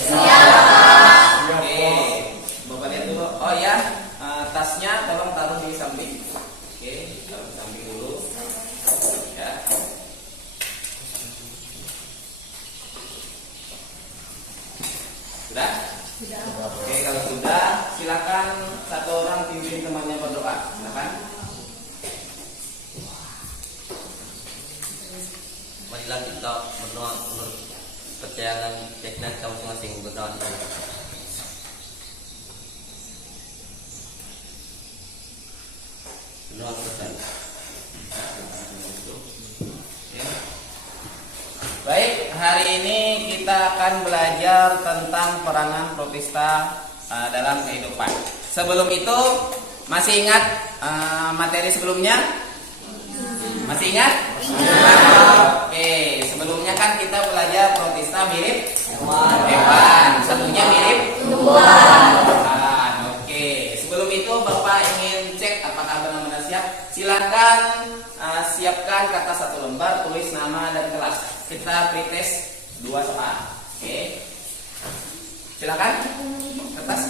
Siap. Oke, Bapak lihat dulu. Oh ya, tasnya tolong taruh di samping. Oke, taruh di samping dulu. Ya. Sudah? Sudah. Oke, kalau sudah, silakan satu orang pimpin temannya berdoa. Silakan. Marilah kita berdoa menurut percayaan keyakinan kita masing-masing. Berdoa. Berdoa selesai. Baik, hari ini kita akan belajar tentang peranan protista dalam kehidupan. Sebelum itu, masih ingat materi sebelumnya? Masih ingat? Oke, sebelumnya kan kita belajar protista mirip hewan. Satunya mirip hewan. Oke, sebelum itu Bapak ingin cek apakah benar-benar siap? Silakan siapkan kata satu lembar, tulis nama dan kelas. Kita pretest 2 soal. Oke. Silakan. Kertas.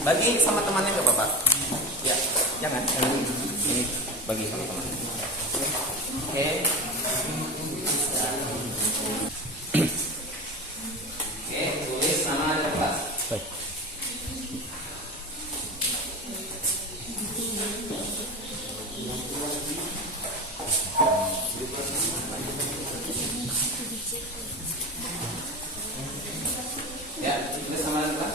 Bagi sama temannya enggak Bapak? Ya, jangan. Ini bagi sama teman. Oke. Oke, tulis nama dan kelas. Baik. Ya, tulis nama dan kelas.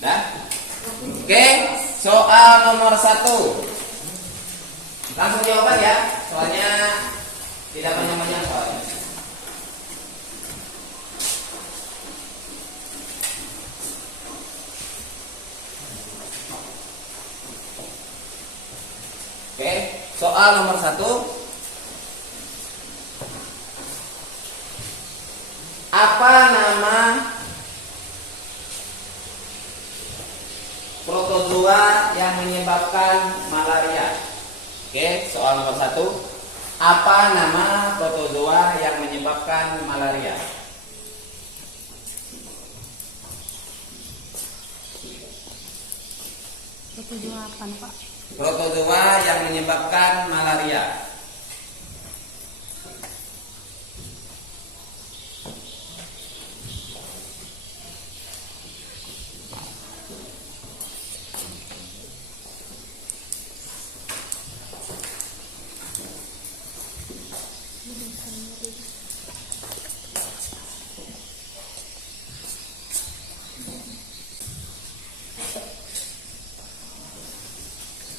Dah? Oke, soal nomor 1. Langsung jawaban ya, soalnya tidak banyak-banyak soalnya. Oke, soal nomor 1. Apa nama protozoa yang menyebabkan malaria? Oke, soal nomor 1. Apa nama protozoa yang menyebabkan malaria? Protozoa apa, Pak? Protozoa yang menyebabkan malaria.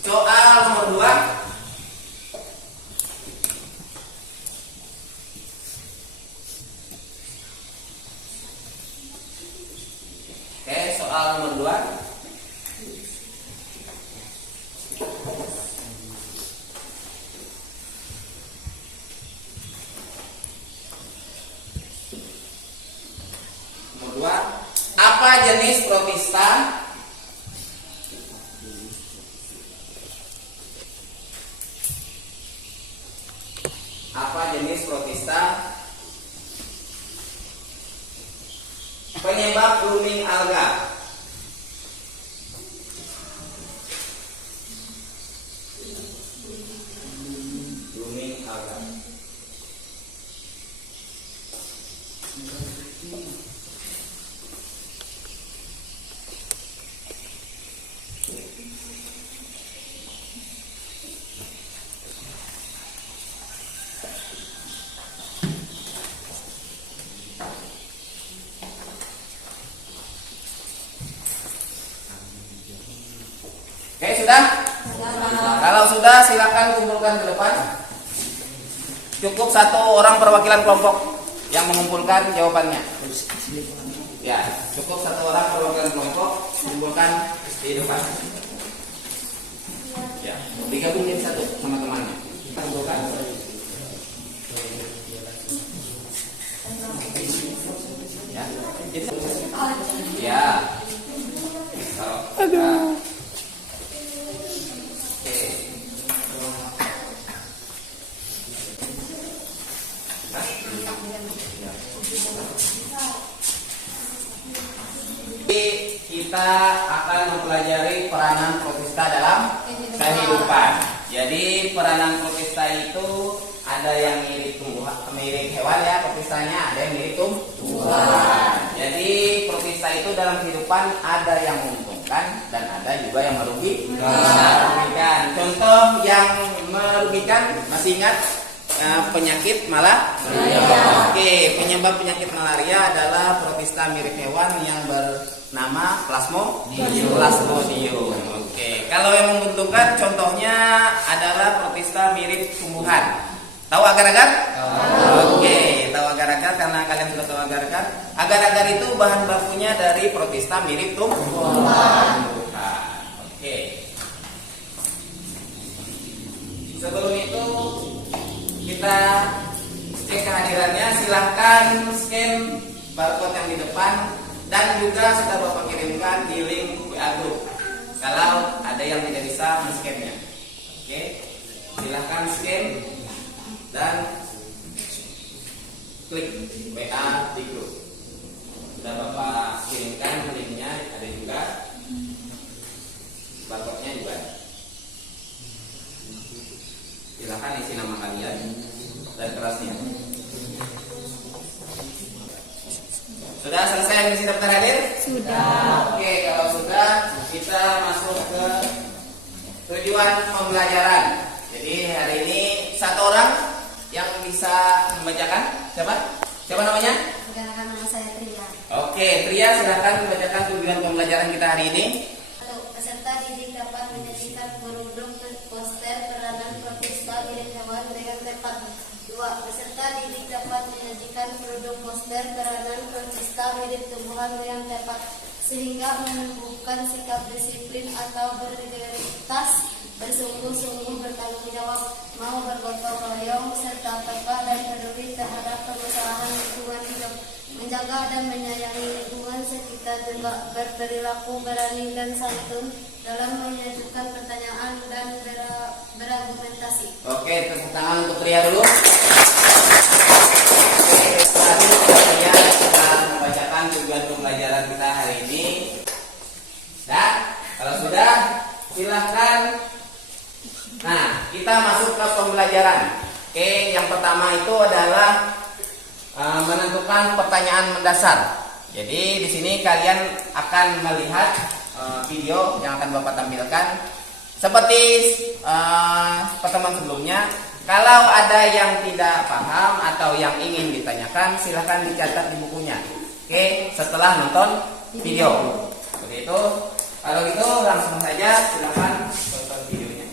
Soal nomor 2. Oke, soal nomor 2. Nomor 2. Apa jenis protista penyebab blooming alga? Blooming alga. Oke, sudah? Kalau sudah, silakan kumpulkan ke depan. Cukup satu orang perwakilan kelompok yang mengumpulkan jawabannya. Ya, cukup satu orang perwakilan kelompok mengumpulkan di depan. Ya, digabung jadi satu sama temannya. Kita kumpulkan. Ya, jadi ya. Aduh. Jadi kita akan mempelajari peranan protista dalam kehidupan. Jadi peranan protista itu ada yang mirip tumbuhan, mirip hewan ya protistanya, ada yang mirip tumbuhan. Jadi protista itu dalam kehidupan ada yang menguntungkan dan ada juga yang merugikan. Contoh yang merugikan masih ingat penyakit malaria. Oke, penyebab penyakit malaria adalah protista mirip hewan yang bernama Plasmodium. Oke, kalau yang menguntungkan contohnya adalah protista mirip tumbuhan. Tahu agar-agar? Oke, tahu agar-agar karena kalian sudah tahu agar-agar. Agar-agar itu bahan bakunya dari protista mirip tumbuhan. Oke. Sebelum itu kita cek kehadirannya, silahkan scan barcode yang di depan dan juga sudah Bapak kirimkan di link WA group kalau ada yang tidak bisa men-scan-nya. Oke, silahkan scan dan klik WA di grup. Sudah Bapak kirimkan linknya, ada juga barcode-nya juga. Silahkan isi nama kalian dan kerasnya. Sudah selesai mengisi daftar hadir? Sudah. Oke, kalau sudah kita masuk ke tujuan pembelajaran. Jadi hari ini satu orang yang bisa membacakan. Siapa? Siapa namanya? Perkenalkan, nama saya Tria. Oke, Tria silakan membacakan tujuan pembelajaran kita hari ini. Halo, peserta didik dapat menyajikan produk poster peranan protista mirip hewan dengan tepat. 2. Peserta didik dapat menyajikan produk poster peranan protista mirip tumbuhan dengan tepat sehingga menumbuhkan sikap disiplin atau berintegritas, bersungguh-sungguh bertanggung jawab, mau bergotong royong serta peka dan peduli terhadap permasalahan lingkungan hidup, menjaga dan menyayangi lingkungan sekitar, juga berperilaku berani dan santun dalam mengajukan pertanyaan dan berargumentasi. Oke, tepuk tangan untuk Tria dulu. Oke, tadi saya telah membacakan tujuan pembelajaran kita hari ini. Dan kalau sudah, silahkan. Nah, kita masuk ke pembelajaran. Oke, yang pertama itu adalah menentukan pertanyaan mendasar. Jadi di sini kalian akan melihat video yang akan Bapak tampilkan. Seperti pertemuan sebelumnya, kalau ada yang tidak paham atau yang ingin ditanyakan, silahkan dicatat di bukunya. Oke, setelah nonton video. Seperti itu. Kalau gitu langsung saja silahkan tonton videonya.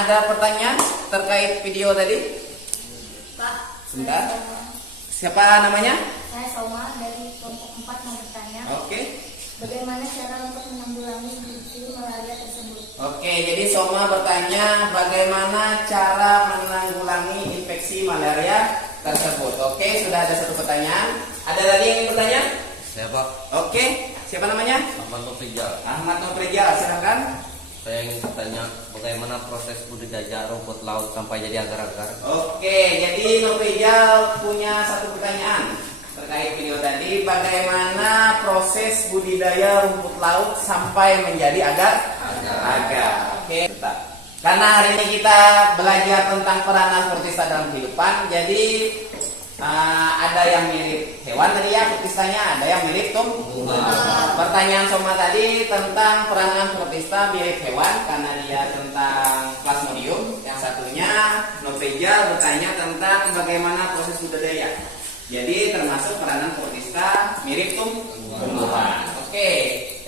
ada pertanyaan terkait video tadi? Pak. Sebentar. Siapa namanya? Saya Soma dari kelompok 4 mau bertanya. Oke. Bagaimana cara untuk menanggulangi infeksi malaria tersebut? Oke, jadi Soma bertanya bagaimana cara menanggulangi infeksi malaria tersebut. Oke, sudah ada satu pertanyaan. Ada lagi yang ingin bertanya? Saya Pak, Oke, siapa namanya? Ahmad Nofrijal. Ahmad Nofrijal, silakan. Saya ingin bertanya bagaimana proses budidaya rumput laut sampai jadi agar-agar. Oke, jadi Nofrijal punya satu pertanyaan terkait video tadi. Bagaimana proses budidaya rumput laut sampai menjadi agar? Oke, bentar. Karena hari ini kita belajar tentang peranan protista dalam kehidupan, jadi ada yang mirip hewan tadi ya protistanya, ada yang mirip tumbuhan. Pertanyaan Soma tadi tentang peranan protista mirip hewan karena dia tentang plasmodium. Yang satunya Nofrijal bertanya tentang bagaimana proses budidaya. Jadi termasuk peranan protista mirip tumbuhan. Oke,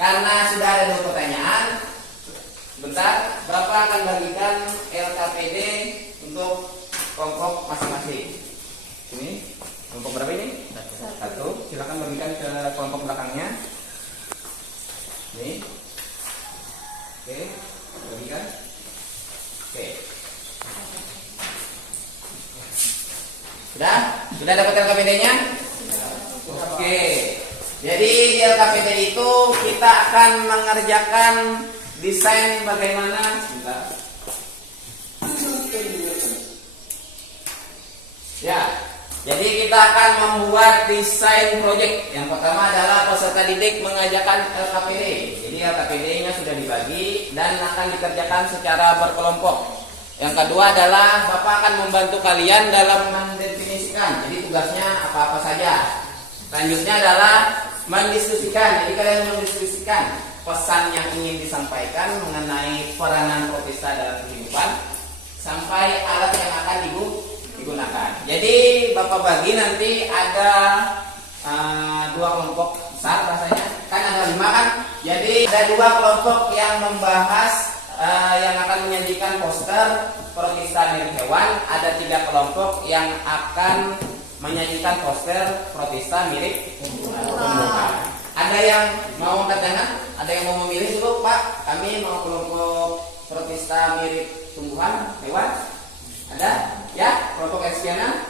karena sudah ada dua pertanyaan, bentar, berapa akan bagikan LKPD untuk kelompok masing-masing? Ini kelompok berapa ini? Satu. Silakan bagikan ke kelompok belakangnya. Ini. Oke, bagikan. Oke. Sudah dapat LKPD-nya? Oke. Jadi di LKPD itu kita akan mengerjakan desain bagaimana. Sebentar. Ya. Jadi kita akan membuat desain project. Yang pertama adalah peserta didik mengajarkan LKPD. Jadi LKPD-nya sudah dibagi dan akan dikerjakan secara berkelompok. Yang kedua adalah Bapak akan membantu kalian dalam mendefinisikan. Jadi tugasnya apa-apa saja. Selanjutnya adalah mendiskusikan. Jadi kalian mendiskusikan pesan yang ingin disampaikan mengenai peranan protista dalam kehidupan sampai alat yang akan digunakan. Jadi Bapak bagi nanti ada dua kelompok besar rasanya. Kan ada 5 kan? Jadi ada dua kelompok yang membahas yang akan menyajikan poster protista mirip hewan. Ada 3 kelompok yang akan menyajikan poster protista mirip tumbuhan. Ada yang mau angkat tangan? Ada yang mau memilih dulu, Pak? Kami mau kelompok protista mirip tumbuhan, hewan. Ada? Ya, kelompok Eriskiana?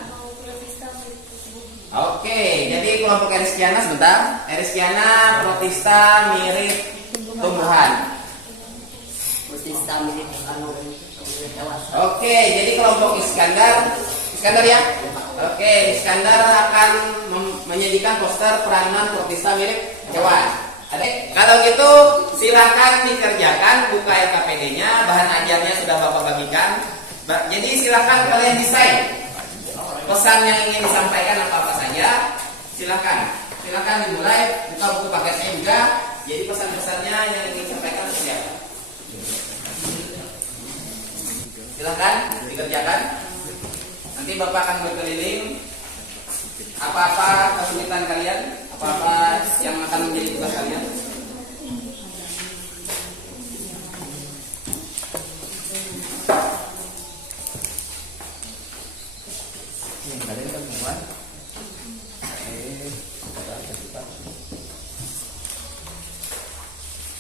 Oke, jadi kelompok Eriskiana sebentar. Eriskiana protista mirip tumbuhan. Protista mirip hewan. Oke, jadi kelompok Iskandar ya. Oke, Iskandar akan menyajikan poster peranan protista mirip hewan. Kalau gitu silakan dikerjakan, buka LKPD-nya, bahan ajarnya sudah Bapak bagikan. Jadi silakan kalian desain pesan yang ingin disampaikan apa saja. Silakan dimulai, buka buku paketnya juga. Jadi pesan-pesannya yang ingin disampaikan seperti apa? Silakan dikerjakan. Nanti Bapak akan berkeliling. Apa-apa kesulitan kalian, apa-apa yang akan menjadi tugas kalian.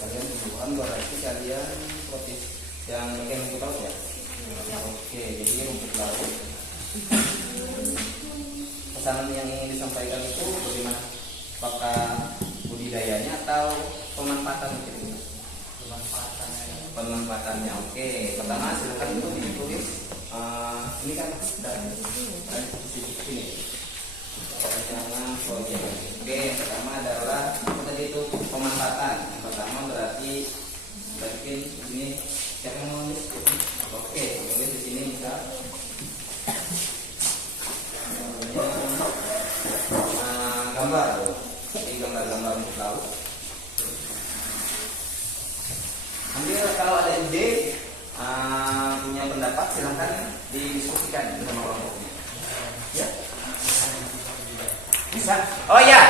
Kalian tumbuhan berarti kalian protes yang bagian rumput laut ya? Oke, jadi rumput laut. Pesan yang ingin disampaikan itu bagaimana? Apakah budidayanya atau pemanfaatan? Pemanfaatannya. Oke, pertama silakan itu ditulis. Ini kan dan sini. Jangan proyek. Oke, yang pertama adalah apa tadi itu pemanfaatan. Yang pertama berarti bikin ini siapa yang mau nulis? Oke, tulis di sini bisa. Gambar, ini gambar rumput laut. Nanti kalau ada ide, punya pendapat, silahkan didiskusikan bersama kelompoknya. Ya. Bisa. Oh ya,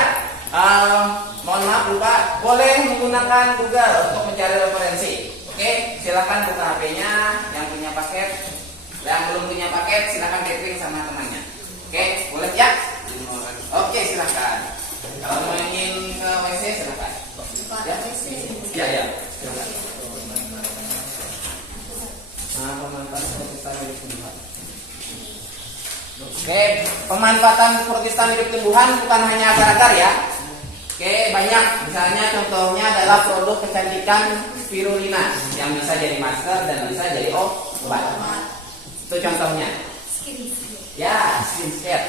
mohon maaf lupa, boleh menggunakan Google untuk mencari referensi. Oke, silakan buka HP-nya yang punya paket Yang belum punya paket silakan catering sama temannya. Oke, boleh ya? Oke, silakan. Kalau mau ingin ke WC silakan. Ya, ya, ya. Silakan. Pemanfaatan protista milik tumbuhan. Oke, pemanfaatan protista milik tumbuhan bukan hanya agar-agar ya. Oke, banyak. Misalnya contohnya adalah produk kecantikan spirulina yang bisa jadi masker dan bisa jadi obat. Itu contohnya. Ya, skincare.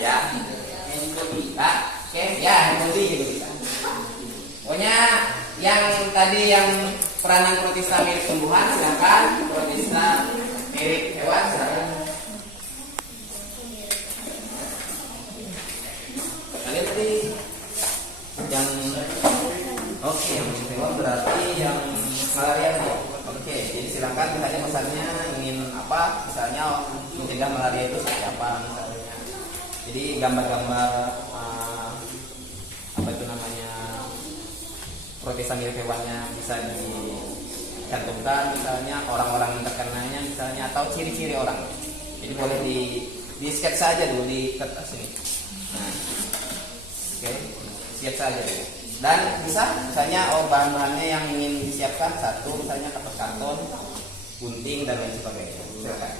Ya. Oke, ya, handbody juga bisa. Pokoknya yang tadi yang peranan protista milik tumbuhan silakan, protista milik hewan silakan. Kalian tadi yang oke, yang hewan berarti yang malaria tadi. Oke, jadi silakan misalnya pesannya ingin apa, misalnya mencegah malaria itu seperti apa misalnya. Jadi gambar-gambar apa itu namanya protista milik hewannya bisa dicantumkan misalnya orang-orang yang terkenanya misalnya atau ciri-ciri orang. Jadi boleh di sketsa saja dulu di kertas ini. Nah, oke, sketsa saja dulu. Dan bisa misalnya bahan-bahannya yang ingin disiapkan satu misalnya kertas karton, gunting dan lain sebagainya. Silakan.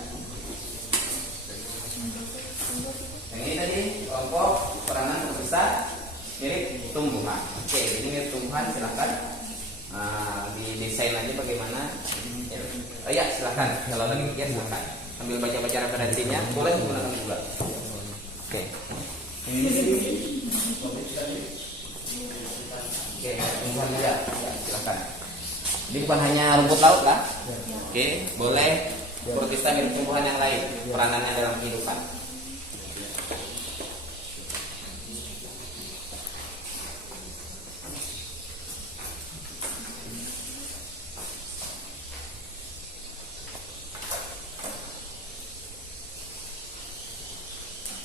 Yang ini tadi kelompok peranan protista milik tumbuhan. Oke, ini milik tumbuhan silakan didesain aja bagaimana. Oh ya silakan. Kalau lagi mikir silakan. Sambil baca-baca referensinya boleh menggunakan juga. Oke. Ini oke, tumbuhan juga. Ya, silakan. Ini bukan hanya rumput laut lah. Oke, boleh protista milik tumbuhan yang lain peranannya dalam kehidupan.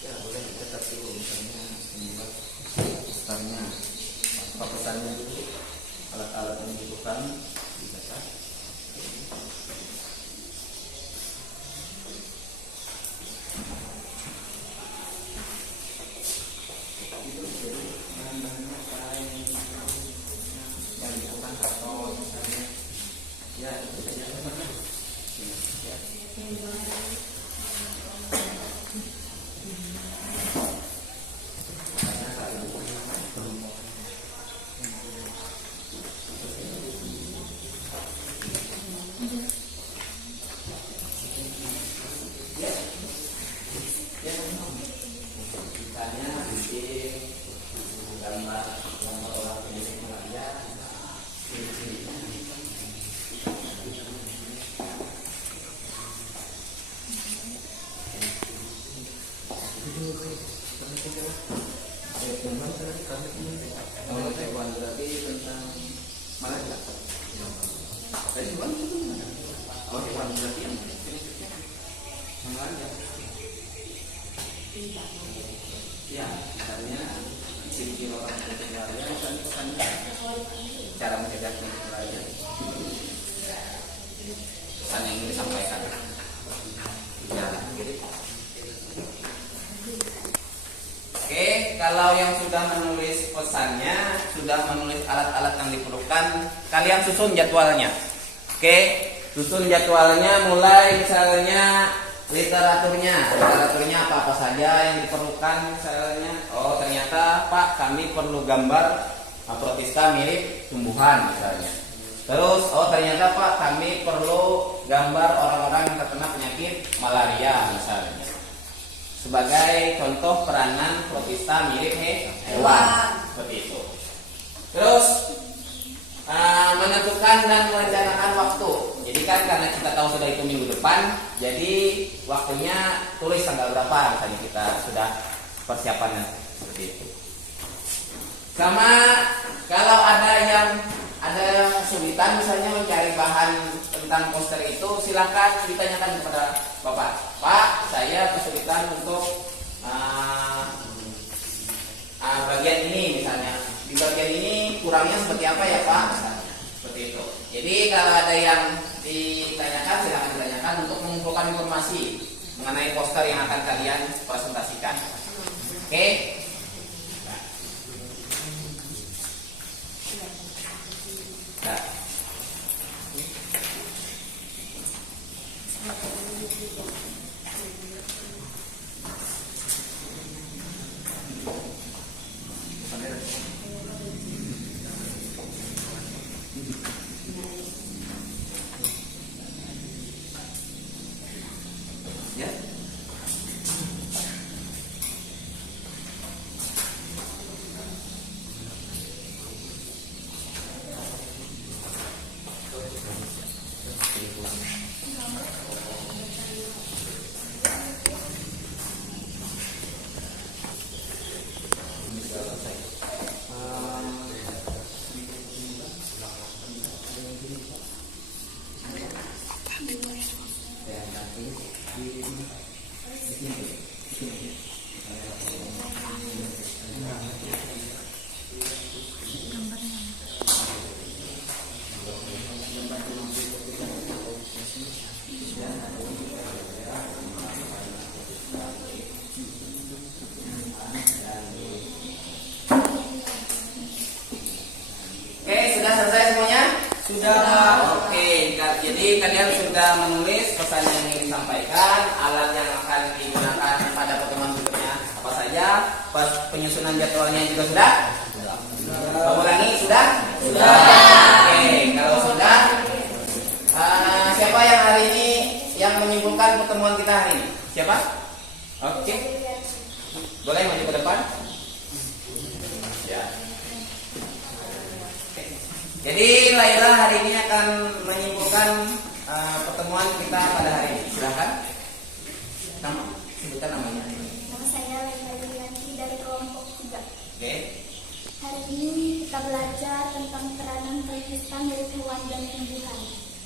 Ya boleh dicatat dulu misalnya membuat pesannya apa pesannya dulu, alat-alat yang dibutuhkan dicatat. Itu jadi bahan-bahannya apa yang dibutuhkan karton misalnya. Ya itu saja. Ya. Misalnya bikin gambar orang penyakit malaria. Kalau hewan berarti tentang malaria. Tadi hewan itu mana? Oh hewan berarti yang penyakitnya malaria. Ya, misalnya ciri-ciri orang penyakit malaria misalnya pesannya cara mencegah penyakit malaria. Pesan yang ingin disampaikan. Ya, gitu. Oke, kalau yang sudah menulis pesannya, sudah menulis alat-alat yang diperlukan, kalian susun jadwalnya. Oke, susun jadwalnya mulai misalnya literaturnya apa saja yang diperlukan misalnya. Oh ternyata Pak kami perlu gambar protista milik tumbuhan misalnya. Terus oh ternyata Pak kami perlu gambar orang-orang yang terkena penyakit malaria misalnya. Sebagai contoh peranan protista milik hewan seperti itu. Terus menentukan dan merencanakan waktu. Jadi kan karena kita tahu sudah itu minggu depan, jadi waktunya tulis tanggal berapa misalnya kita sudah persiapannya seperti itu. Sama kalau ada kesulitan misalnya mencari bahan tentang poster itu, silakan ditanyakan kepada Bapak. Pak, saya kesulitan untuk bagian ini misalnya. Di bagian ini kurangnya seperti apa ya Pak? Misalnya seperti itu. Jadi kalau ada yang ditanyakan silakan ditanyakan untuk beberapa informasi mengenai poster yang akan kalian presentasikan. Oke? Nah. Ya. Oke, sudah selesai semuanya? Sudah. Oke, jadi kalian sudah menulis pesan yang ingin disampaikan, alat yang akan digunakan pada pertemuan berikutnya apa saja, penyusunan jadwalnya juga sudah? Mengulangi sudah? Sudah. Oke, kalau sudah, siapa yang hari ini yang menyimpulkan pertemuan kita hari ini? Siapa? Oke, boleh maju ke depan? Ya. Jadi Laila hari ini akan menyimpulkan pertemuan kita pada hari ini. Silakan. Nama, sebutkan namanya. Nama saya Laila Yulianti dari kelompok 3. Oke. Hari ini kita belajar tentang peranan pratisma milik hewan dan tumbuhan.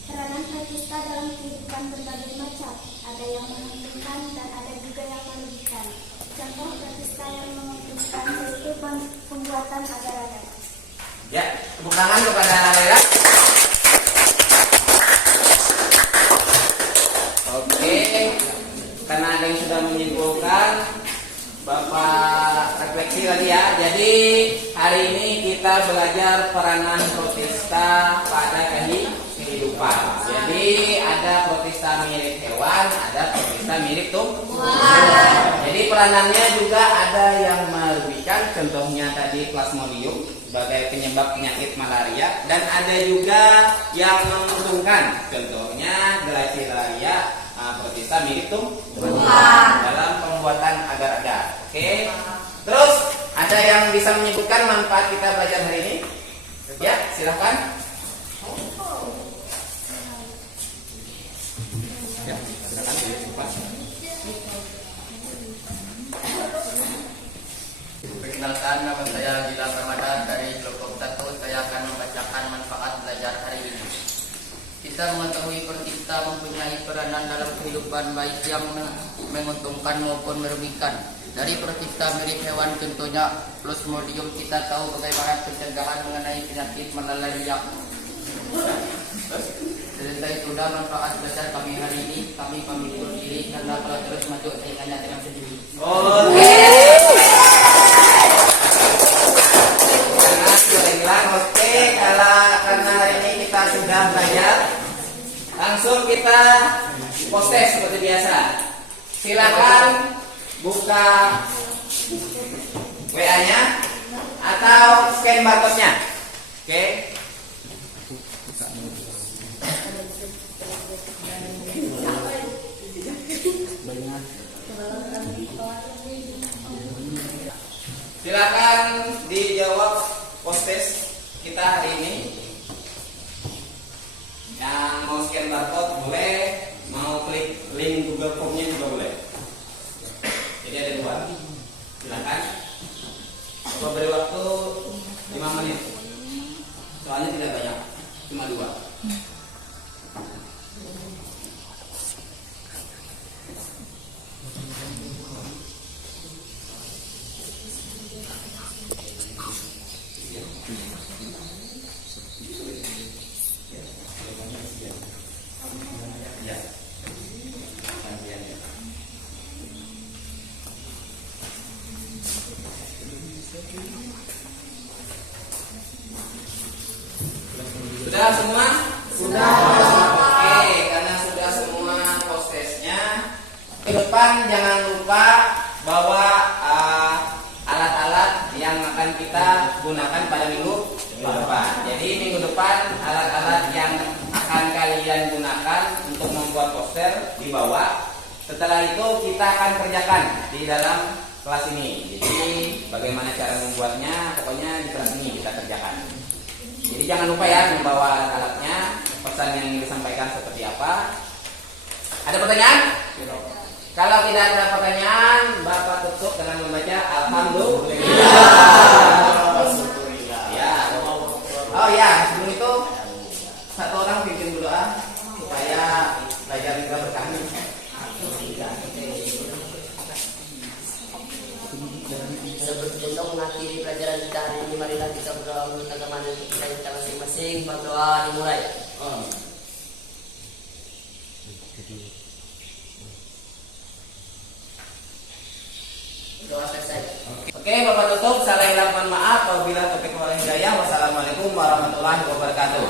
Peranan pratisma dalam kehidupan berbagai macam. Ada yang menguntungkan dan ada juga yang merugikan. Contoh pratisma yang menguntungkan yaitu pembuatan agar-agar. Ya, tepuk tangan kepada Laila. Oke, karena ada yang sudah menyimpulkan, Bapak refleksi lagi ya. Jadi hari ini kita belajar peranan protista pada kehidupan. Jadi ada protista milik hewan, ada protista milik tumbuhan. Jadi peranannya juga ada yang merugikan, contohnya tadi Plasmodium sebagai penyebab penyakit malaria, dan ada juga yang menguntungkan, contohnya Gracilaria protista milik tumbuhan dalam pembuatan agar-agar. Oke. Terus ada yang bisa menyebutkan manfaat kita belajar hari ini? Ya, silahkan. Ya, silakan. Perkenalkan, nama saya Gilang Ramadan dari kelompok 1. Saya akan membacakan manfaat belajar hari ini. Kita mengetahui protista mempunyai peranan dalam kehidupan baik yang menguntungkan maupun merugikan. Dari protista milik hewan contohnya Plasmodium kita tahu bagaimana pencegahan mengenai penyakit malaria. Selesai sudah manfaat belajar kami hari ini, kami pamit undur diri karena kalau terus maju saingannya dengan sendiri. Oke, karena hari ini kita sudah belajar, langsung kita post-tes seperti biasa. Silakan buka WA-nya atau scan barcode-nya. Oke. Silakan dijawab post-tes kita hari ini. Yang mau scan barcode boleh, mau klik link Google Form-nya juga boleh. Jadi ada 2. Silakan. Coba beri waktu 5 menit. Soalnya tidak banyak, cuma 2. Ya. gunakan pada minggu depan. Jadi minggu depan alat-alat yang akan kalian gunakan untuk membuat poster dibawa. Setelah itu kita akan kerjakan di dalam kelas ini. Jadi bagaimana cara membuatnya, pokoknya di kelas ini kita kerjakan. Jadi jangan lupa ya membawa alat-alatnya. Pesan yang ingin disampaikan seperti apa? Ada pertanyaan? Kalau tidak ada pertanyaan, Bapak tutup dengan membaca Alhamdulillah. Ya. Oh ya, sebelum itu satu orang pimpin berdoa supaya belajar kita berkah. Sebelum mengakhiri pelajaran kita hari ini, marilah kita berdoa menurut agama dan kepercayaan kita masing-masing. Berdoa dimulai. Doa selesai. Oke, Bapak tutup. Salah hilaf, mohon maaf. Wabillahi taufiq wal hidayah. Wassalamualaikum warahmatullahi wabarakatuh.